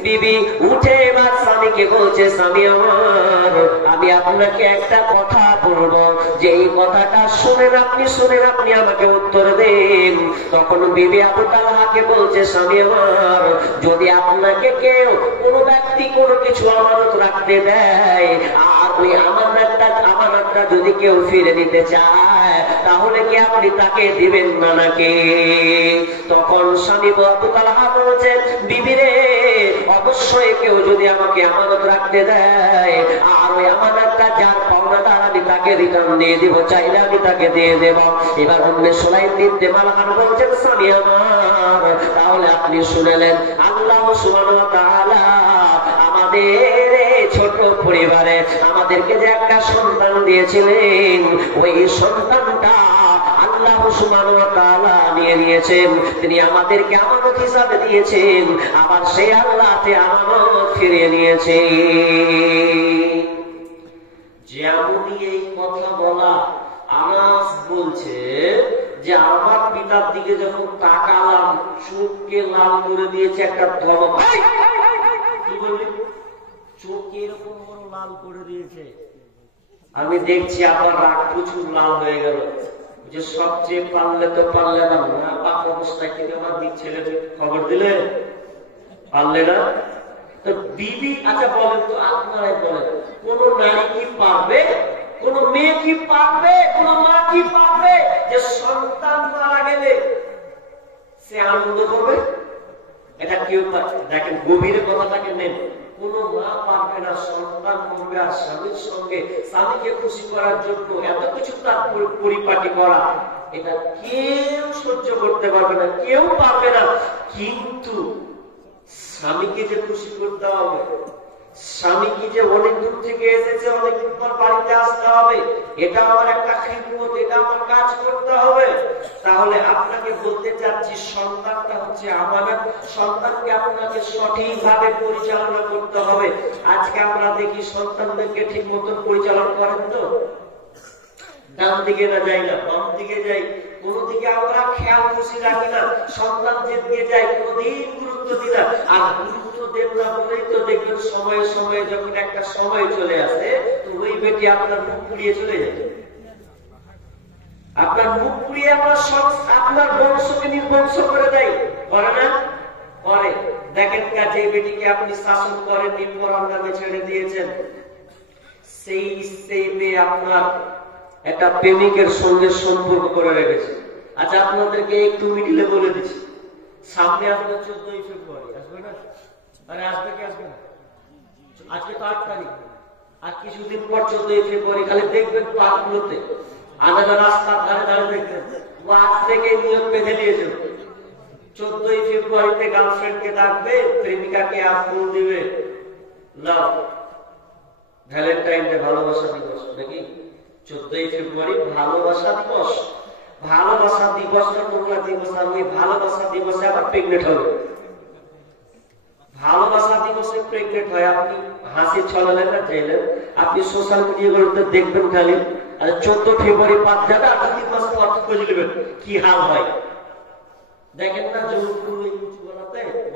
বিবি উঠে এবার স্বামীকে বলছে, স্বামী আমার, আমি আপনাকে একটা কথা বলবো, যে এই কথাটা শুনেন আপনি আমাকে উত্তর দেন। তখন বিবি আবু তালহাকে বলছে, স্বামী আমার, যদি আপনাকে কেউ কোনো ব্যক্তি কোনো কিছু আমানত রাখতে দেয়, আর ওই আমানতটা যদি কেউ ফিরে দিতে চায়, তাহলে কি আপনি তাকে দিবেন না নাকি? তখন স্বামী আবু তালহা বলছে, বিবি রে, অবশ্যই কেউ যদি আমাকে আমানত রাখতে দেয়, আর ওই আমানতটা যার পাওনাদার, আমি তাকে রিটার্ন দিয়ে দিব, চাইলে আমি তাকে দিয়ে দেব। এবার উম্মে সুলাইম বিনতে মালহান বলছেন, স্বামী আমার, তাহলে আপনি শুনলেন, আল্লাহ সুবহানাহু ওয়া তাআলা আমাদের ছোট পরিবারে আমাদেরকে যে একটা সন্তান দিয়েছিলেন, ওই সন্তানটা আল্লাহ সুবহানাহু ওয়া তাআলা নিয়ে নিয়েছেন, তিনি আমাদেরকে আমানত হিসাবে দিয়েছেন, আবার সেই আল্লাহতে আমানত ফিরিয়ে নিয়েছে। যেমনই এই কথা বলা, আনাস বলছে যে আমার পিতার দিকে যখন তাকালাম, চোখকে লাল করে দিয়েছে একটা ধমক। কি বললি? চোখকে এরকম বড় লাল করে দিয়েছে। আমি দেখছি আবার রাগ প্রচুর লাল হয়ে গেল, যে সবচেয়ে পারলে তো পারলে না, বাপ অবস্থায় কিন্তু আমার দিক ছেলেকে খবর দিলে পারলে না তো বিবি। আচ্ছা বলেন তো, আপনারাই বলেন, কোন নারী কি পারবে, কোন মেয়ে কি পারবে, কোন মা কি পারবে যে সন্তান মারা গেলে সে আনন্দ করবে? এটা কেউ দেখেন, গভীরে কথাটাকে নেন। কোন মা পারবে না সন্তান করবে আর স্বামীর সঙ্গে স্বামীকে খুশি করার জন্য এত কিছু তার পরিপাটি করা, এটা কেউ সহ্য করতে পারবে না, কেউ পারবে না। কিন্তু স্বামীকে যে খুশি করতে হবে, স্বামীকে যে অনেক দূর থেকে এসেছে, অনেক দূর পর বাড়িতে আসতে হবে, এটা আমার একটা খিদমত, এটা আমার কাজ করতে হবে। তাহলে আপনাকে বলতে চাচ্ছি, সন্তানটা হচ্ছে আমানত, সন্তানকে আপনাকে সঠিকভাবে পরিচালনা করতে হবে। আজকে আমরা দেখি সন্তানদেরকে ঠিক মতন পরিচালনা করেন তো? ডান দিকে না যাই না, বাম দিকে যাই, কোন দিকে আমরা খেয়াল খুশি রাখি না, সন্তান যেদিকে যাই কোনদিন গুরুত্ব দিই না। আর গুরুত্ব দেব না বলেই তো দেখবেন সময়ে সময়ে যখন একটা সময় চলে আসে, তো ওই বেটি আপনার মুখ পুড়িয়ে চলে যায়, আপনার মুখ পুড়িয়ে আপনার বংশকে নির্বংশ করে দেয়, করে না? করে। দেখেন যে বেটিকে আপনি শাসন করেন, নির্ভরার নামে ছেড়ে দিয়েছেন, সেই মেয়ে আপনার একটা প্রেমিকের সঙ্গে সম্পর্ক করে রেখেছে। আচ্ছা আপনাদেরকে একটু মিডিলে বলে দিচ্ছি, সামনে আসবে 14ই ফেব্রুয়ারি, আসবে না? আরে আসবে কি আসবে না? আজকে তো 8 তারিখ, আর কিছুদিন পর 14ই ফেব্রুয়ারি। খালি দেখবেন পার্কগুলোতে, আলাদা রাস্তার ধারে ধারে দেখবেন, ও আজ থেকে নিয়ম বেঁধে দিয়েছে, 14ই ফেব্রুয়ারিতে গার্লফ্রেন্ডকে ডাকবে, প্রেমিকাকে ফুল দিবে, লাভ ভ্যালেন্টাইন ডে, ভালোবাসা দিবস নাকি? 14ই ফেব্রুয়ারি ভালোবাসা দিবস। ভালোবাসা দিবসটা তোমরা দিবস, আর ওই ভালোবাসা দিবসে আবার প্রেগনেন্ট হবে। ভালোবাসা দিবসে প্রেগনেন্ট হয়, আপনি হাসি ছড়ালেন না চাইলেন, আপনি সোশ্যাল মিডিয়াগুলোতে দেখবেন খালি, আর 14 ফেব্রুয়ারি বাদ যাবে, আর 2 মাস পর খোঁজ নেবেন কি হাল হয়। দেখেন না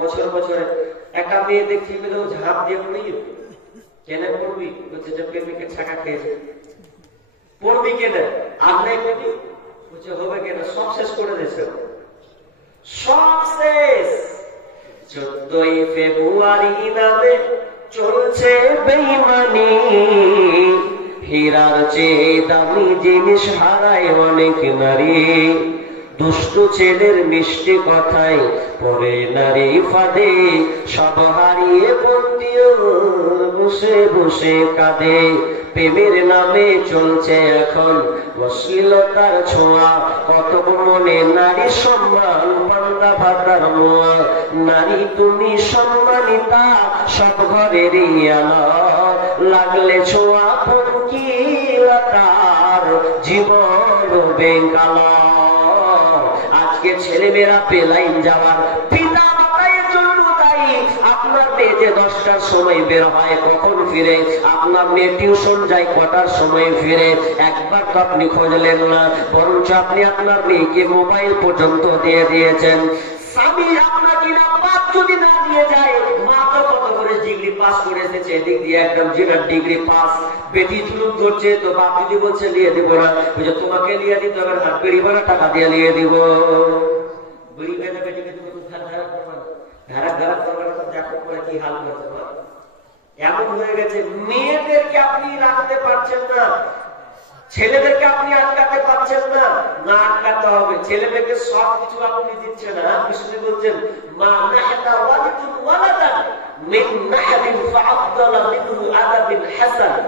বছর বছরে একটা মেয়ে দেখছি পেলেও ঝাঁপ দিয়ে পড়ি, কেন পড়বি? বলছে যে প্রেমিকের ছাকা খেয়েছে। পড়বি কেন? আর নাই পড়বি, বলছে হবে কেন? সব শেষ করে দিয়েছে, সব শেষ। 14ই ফেব্রুয়ারি নামে চলছে বেঈমানি, হীরার চেয়ে দামি জিনিস হারায় অনেক নারী, দুষ্ট ছেলের মিষ্টি কথায় পড়ে নারী ফাঁদে, সব হারিয়ে বন্দিও বসে বসে কাঁদে। প্রেমের নামে চলছে এখন অশ্লীলতার ছোঁয়া, কত মনে নারী সম্মান পান্তা ভাতার মোয়া। নারী তুমি সম্মানিতা সব ঘরেরই আলো, লাগলে ছোঁয়া পঙ্কিলতার জীবন বেঙ্গালা। আজকে ছেলেমেয়েরা বেলাইন যাওয়ার পিতা মাতায়ের জন্য দায়ী। আপনার মেয়ে যে 10টার সময় বের হয় কখন ফিরে, আপনার মেয়ে টিউশন যায় কটার সময় ফিরে, একবার তো আপনি খুঁজলেন না, বরঞ্চ আপনি আপনার মেয়েকে মোবাইল পর্যন্ত দিয়ে দিয়েছেন। স্বামী আপনার কিনা বাপ যদি না নিয়ে যায়, মা তো কত করে ডিগ্রি পাস করে এসেছে, এদিক দিয়ে একদম জিরার ডিগ্রি পাস, বেটি জুলুম করছে, তো বাপ যদি বলছে নিয়ে দিব না, বুঝে তোমাকে নিয়ে দিতে হবে, হাত বেড়ি ভাড়া টাকা দিয়ে নিয়ে দিব। বুড়ি বেটা বেটিকে তুমি ধারা করবে না, ধারা করবে না, তো দেখো করে কি হাল করতে পারে। এমন হয়ে গেছে মেয়েদেরকে আপনি রাখতে পারছেন না, ছেলেদেরকে আপনি আটকাতে পারছেন না, না আটকাতে হবে। ছেলে মেয়েকে সব কিছু আপনি দিচ্ছেন না। কৃষ্ণ বলছেন মা নাহাদা ওয়ালিদুন ওয়ালাদান মিন নাহদিন ফাআফদালা মিনহু আদাবিন হাসান।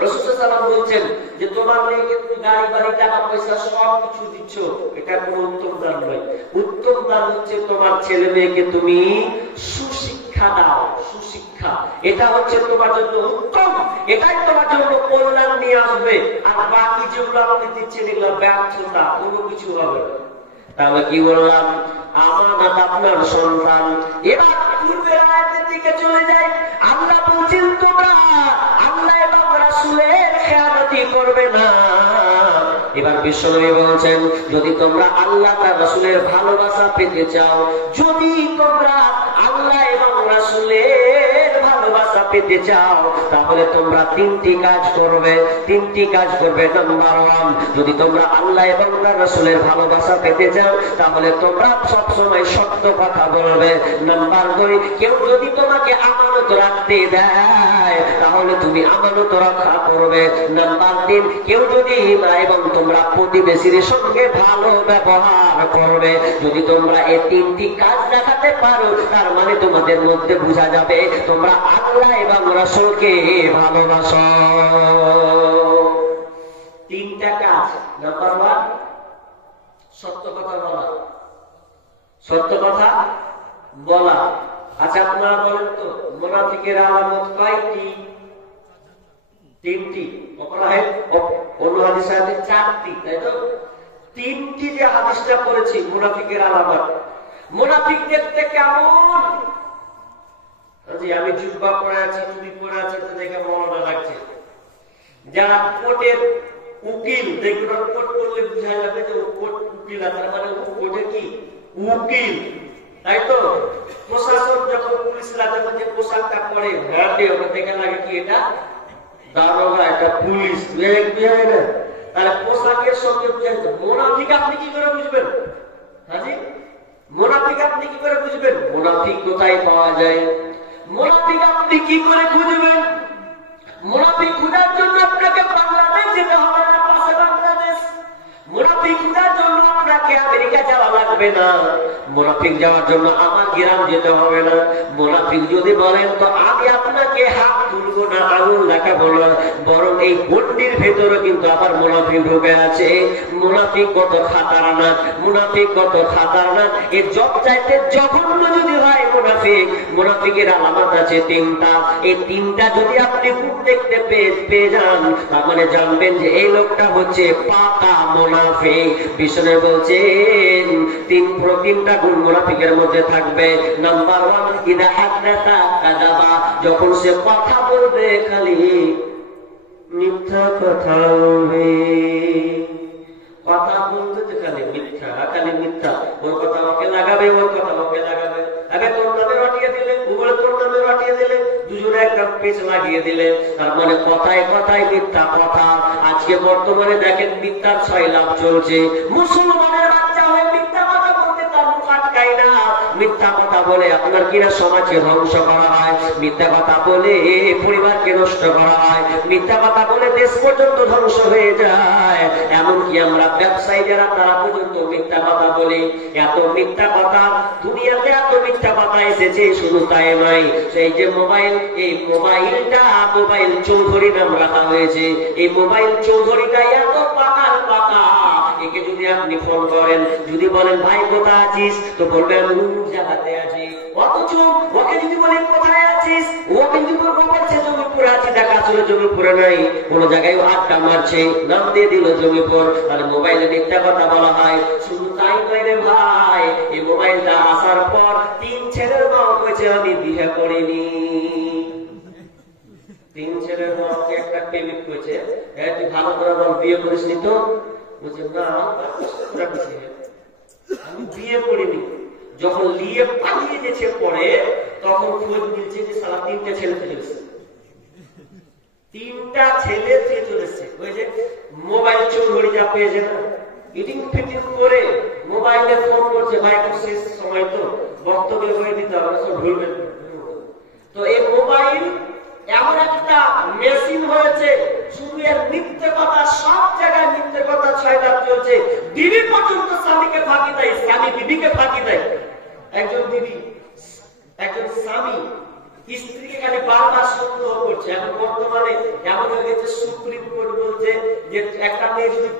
রাসূল সাল্লাল্লাহু আলাইহি ওয়াসাল্লাম বলছেন যে তোমার মেয়েকে তুমি গাড়ি বাড়ি টাকা পয়সা সব কিছু দিচ্ছ, এটা কোনো উত্তম দান নয়। উত্তম দান হচ্ছে তোমার ছেলে মেয়েকে তুমি সুশিক্ষা দাও, সুশিক্ষা। এটা হচ্ছে তোমার জন্য উত্তম, এটাই তোমার জন্য কল্যাণ নিয়ে আসবে। আর বাকি যেগুলো আপনি দিচ্ছেন এগুলো ব্যর্থতা, কোনো কিছু হবে না। তাহলে কি বললাম, আমানত আপনার সন্তান। এবার পূর্বের আয়াতের দিকে চলে যায়। আল্লাহ বলছেন তোমরা আল্লাহ এবং রাসূলের খেয়ানতি করবে না। এবার বিশ্বনবী বলছেন যদি তোমরা আল্লাহ তার রাসূলের ভালোবাসা পেতে চাও, যদি তোমরা আল্লাহ এবং রাসূলের ভালোবাসা পেতে চাও, তাহলে তোমরা তিনটি কাজ করবে। তিনটি কাজ করবে। নাম্বার 1, যদি তোমরা আল্লাহ এবং তার রাসূলের ভালোবাসা পেতে চাও, তাহলে তোমরা সব সময় সত্য কথা বলবে। নাম্বার 2, কেউ যদি তোমাকে আমানত রাখতে দেয়, তাহলে তুমি আমানত রক্ষা করবে। নাম্বার 3, কেউ যদি এবং তোমরা প্রতিবেশীর সঙ্গে ভালো ব্যবহার করবে। যদি তোমরা এই তিনটি কাজ দেখাতে পারো, তার মানে তোমাদের মধ্যে বোঝা যাবে তোমরা আল্লাহ এবং রাসূলকে ভালোবাসো। তিনটা কাজ। নাম্বার 1, সত্য কথা বলা। সত্য কথা বলা। আচ্ছা আপনারা বলেন তো মুনাফিকের আলামত কয়টি? 3টি। অন্য হাদিসে আছে 4টি, তাই তো? 3টি যে হাদিসটা পড়েছি মুনাফিকের আলামত। মুনাফিক দেখতে কেমন? আমি জুব্বা পরে আছি, টুপি পরে আছি, তো দেখে মৌলানা লাগছে। যারা কোর্টের উকিল, দেখুন কোর্ট করলে বোঝা যাবে যে কোর্ট উকিল, তার মানে কোর্টে কি উকিল, তাই তো? প্রশাসন যখন পুলিশরা যখন যে পোশাকটা পরে ঘাটে, ওটা দেখে লাগে কি এটা দারোগা, এটা পুলিশ। তাহলে পোশাকের সঙ্গে মুনাফিক আপনি কি করে বুঝবেন? হাজি মুনাফিক আপনি কি করে বুঝবেন? মুনাফিক কোথায় পাওয়া যায়? মুনাফিক আপনি কি করে খুঁজবেন? মুনাফিক খোঁজার জন্য আপনাকে বাংলাদেশ যেতে হবে না, পাশে বাংলাদেশ। মুনাফিক খোঁজার জন্য আপনাকে আমেরিকা যাওয়া লাগবে না। মুনাফিক যাওয়ার জন্য আমার গ্রাম যেতে হবে না। মুনাফিক যদি বলেন তো আমি আপনাকে হাত তুলবো না, আঙুল দেখাবো না, বরং এই গন্ডির ভেতরে কিন্তু আবার মুনাফিক ঢুকে আছে। মুনাফিক কত খাতারনাক, মুনাফিক কত খাতারনাক। এর জব চাইতে জঘন্য যদি হয় মুনাফিক। মুনাফিকের আলামত আছে 3টা। এই 3টা যদি আপনি খুব দেখতে পেয়ে যান, তার মানে জানবেন যে এই লোকটা হচ্ছে পাকা মুনাফিক। বিষ্ণু বলছেন 3টা গুণ মুনাফিকের মধ্যে থাকবে। নাম্বার 1, ইদা হাদাসা কাযাবা, যখন সে কথা বলবে খালি মিথ্যা কথা বলবে। কথা বলতে তো খালি মিথ্যা, খালি মিথ্যা। ওর কথা ওকে লাগাবে, ওর কথা ওকে লাগাবে। আগে তোর নামে রটিয়ে দিলে, ওগুলো তোর নামে রটিয়ে দিলে, দুজনে একটা পেচ লাগিয়ে দিলে। তার মানে কথায় কথায় মিথ্যা কথা। আজকে বর্তমানে দেখেন মিথ্যার 6 লাভ চলছে। মুসলমানের বাচ্চা হয়ে মিথ্যা কথা বলতে তার মুখ আটকায় না, মিথ্যা কথা বলে আপনার কিনা সমাজকে ধ্বংস করা হয়, মিথ্যা কথা বলে পরিবারকে নষ্ট করা হয়, মিথ্যা কথা বলে দেশ পর্যন্ত ধ্বংস হয়ে যায়। এমনকি আমরা ব্যবসায়ী যারা তারা পর্যন্ত মিথ্যা কথা বলি। এত মিথ্যা কথা দুনিয়াতে, এত মিথ্যা কথা এসেছে। শুধু তাই নয়, সেই যে মোবাইল, এই মোবাইলটা মোবাইল চৌধুরী নাম রাখা হয়েছে। এই মোবাইল চৌধুরীটা এত পাকার পাকা, একে যদি আপনি ফোন করেন, যদি বলেন ভাই কোথায় আছিস, তো বলবেন জায়গাতে আছি। অথচ ওকে যদি বলেন কোথায় আছিস, ও কিন্তু বলছে জমিপুরে আছি, দেখা আসলে জমিপুরে নাই, কোন জায়গায় আড্ডা মারছে, নাম দিয়ে দিল জমিপুর। তাহলে মোবাইলে মিথ্যা কথা বলা হয়। শুধু তাই নয় রে ভাই, এই মোবাইলটা আসার পর 3 ছেলের মা হয়েছে আমি বিয়ে করিনি। 3 ছেলের মাকে একটা প্রেমিক করেছে, তুই ভালো করে বল বিয়ে করিসনি তো? বলছে না আমি বিয়ে করিনি। যখন নিয়ে পালিয়ে গেছে পরে, তখন খোঁজ দিচ্ছে যে সারা 3টা ছেলে চলেছে, 3টা ছেলে চলেছে। ওই যে মোবাইল চৌধুরী যা পেয়েছে না, ইটিং ফিটিং করে মোবাইলে ফোন করছে, ভাই এখন শেষ সময় তো বক্তব্য হয়ে দিতে হবে, সব ভুলবেন। তো এই মোবাইল এমন একটা মেশিন হয়েছে, শুধু এর মিথ্যে কথা, সব জায়গায় মিথ্যে কথা ছয়লাভ চলছে। বিবি পর্যন্ত স্বামীকে ফাঁকি দেয়, স্বামী বিবিকে ফাঁকি দেয়। একজন বিবি, একজন স্বামী স্ত্রীকে খালি বারবার সন্দেহ করছে। এখন বর্তমানে এমন হয়ে গেছে, সুপ্রিম কোর্ট বলছে যে একটা মেয়ে যদি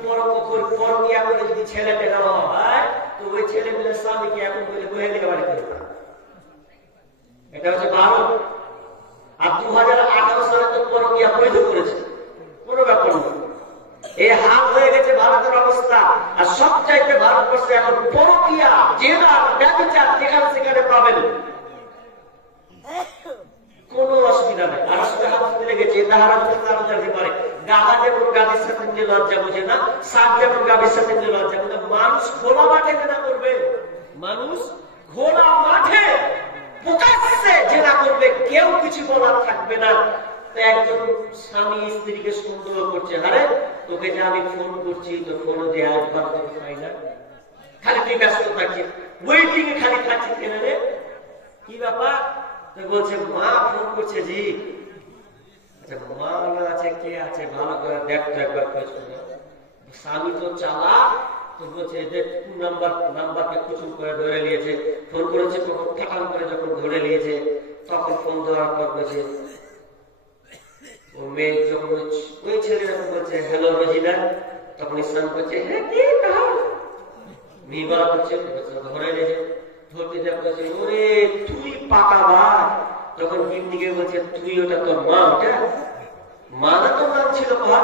পরকিয়া করে যদি ছেলেকে দেওয়া হয়, তো ওই ছেলে মিলে স্বামীকে এখন বলে বহে দিকে বাড়িতে। এটা হচ্ছে ভারত। আর 2018 সালে তো পরকিয়া বৈধ করেছে, কোনো ব্যাপার নেই। এই হাল হয়ে গেছে ভারতের অবস্থা। আর সব চাইতে ভারতবর্ষে এখন পরকিয়া, জেনা, ব্যভিচার যেখানে সেখানে পাবেন, কোনো অসুবিধা নেই। আর আসলে হাত লেগেছে, তাহারা তারা জানতে পারে। গাধা যেমন গাভীর সাথে নিয়ে লজ্জা বোঝে না, সাপ যেমন গাভীর সাথে নিয়ে লজ্জা বোঝে। মানুষ খোলা মাঠে জেনা করবে, মানুষ খোলা মাঠে প্রকাশ্যে জেনা করবে, কেউ কিছু বলার থাকবে না। একজন স্বামী স্ত্রীকে সন্দেহ করছে, আরে তোকে যে আমি ফোন করছি, তো ফোন দিয়ে একবার তোকে পাই না, খালি তুই ব্যস্ত থাকছিস, ওয়েটিং এ খালি থাকছিস কেন রে, কি ব্যাপার? তো বলছে মা ফোন করছে। জি আচ্ছা, মা আছে কে আছে ভালো করে দেখ তো একবার খোঁজ করে। স্বামী তো চালা, তো বলছে যে নাম্বারকে কুচুম করে ধরে নিয়েছে, ফোন করেছে, তখন ঠাকাম করে যখন ধরে নিয়েছে, তখন ফোন দেওয়ার পর বলছে ও মেয়ে, যখন ওই ছেলে যখন বলছে হ্যালো রোজিনা, তখন ইসলাম করছে হ্যাঁ কে কাহা, মেয়ে বলা করছে, ধরে নিয়েছে, ধরতে যা বলছে ওরে তুই পাকা ভাই। তখন গিন্নিকে বলছে তুই ওটা তোর মা, ওটা মা না তোর নাম ছিল মা,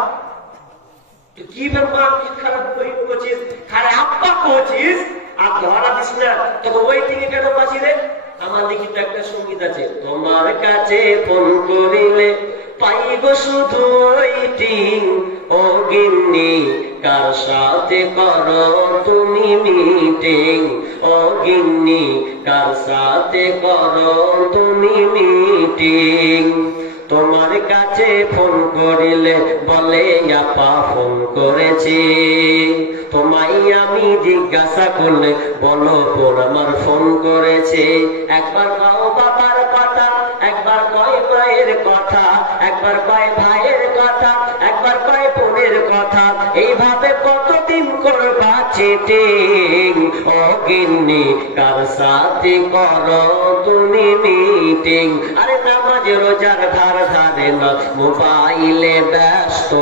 তুই কি ব্যাপার, কি খারাপ করছিস, খারাপ আব্বা করছিস, আর ধরা দিস না। তখন ওই থেকে কেন পাচ্ছি রে? আমার লিখিত একটা সঙ্গীত আছে, তোমার কাছে ফোন করিলে পাইব শুধু ওইটিং, ও গিন্নি কার সাথে করো তুমি মিটিং, ও গিন্নি কার সাথে করো তুমি মিটিং। তোমার কাছে ফোন করিলে বলে আপা ফোন করেছি, তোমায় আমি জিজ্ঞাসা করলে বলো বোন আমার ফোন করেছে। একবার কাও বাবার কথা, একবার কয় মায়ের কথা, একবার কয় ভাইয়ের কথা, একবার কয় বোনের কথা, এইভাবে কতদিন করবা চিটিং, ও গিন্নি কার সাথে করো তুমি মিটিং। আরে নামাজ রোজার ধার ধারে না, মোবাইলে ব্যস্ত,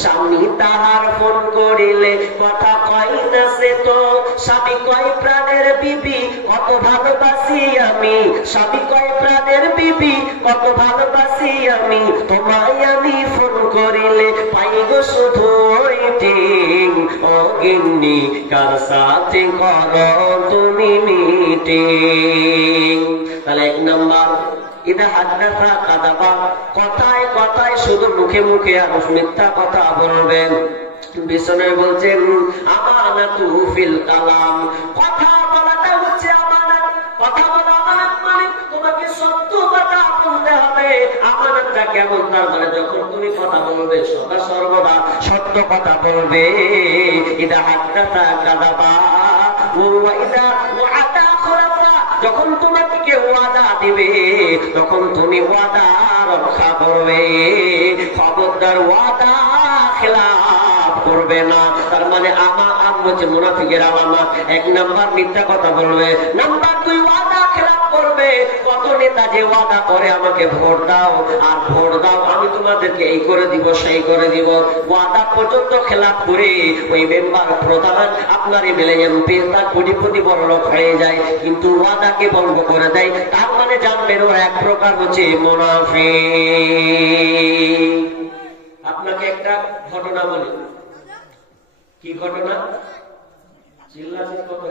স্বামী তাহার ফোন করিলে কথা কয় না সে তো। স্বামী কয় প্রাণের বিবি কত ভালোবাসি আমি, স্বামী কয় প্রাণের বিবি কত ভালোবাসি আমি, তোমায় আমি ফোন করিলে পাই গো শুধু ওইটিং, ও গিন্নি কার সাথে করো তুমি মিটিং। তাহলে 1 নাম্বার, ইদা হাদাসা কাযাবা, কথায় কথায় শুধু মুখে মুখে আর মিথ্যা কথা বলবেন। বিষ্ণু বলছেন আমানাতু ফিল কালাম, কথা বলাটা হচ্ছে আমানত। কথা বলা আমানত মানে তোমাকে সত্য কথা বলতে হবে। আমানতটা কেমন? তার মানে যখন তুমি কথা বলবে সদা সর্বদা সত্য কথা বলবে। ইদা হাদাসা কাযাবা ওয়া ইদা ওয়া'আদা খলাফা, যখন তোমাকে কেউ ওয়াদা দিবে তখন তুমি ওয়াদা রক্ষা করবে, খবরদার ওয়াদা খেলাফ করবে না। তার মানে হচ্ছে মুনাফিকের আলামত। 1 নাম্বার মিথ্যা কথা বলবে, নাম্বার 2 ওয়াদা খেলাফ করবে। কত নেতা যে ওয়াদা করে আমাকে ভোট দাও আর ভোট দাও, আমি তোমাদেরকে এই করে দিব সেই করে দিব, ওয়াদা পর্যন্ত খেলাফ করে ওই মেম্বার প্রধান আপনার এমএলএ এমপি তার কোটিপতি বড়লোক হয়ে যায়, কিন্তু ওয়াদাকে ভঙ্গ করে দেয়। তার মানে জানবেন ও এক প্রকার হচ্ছে মুনাফিক। আপনাকে একটা ঘটনা বলি। কি ঘটনা? চিল্লাচিল্লি কত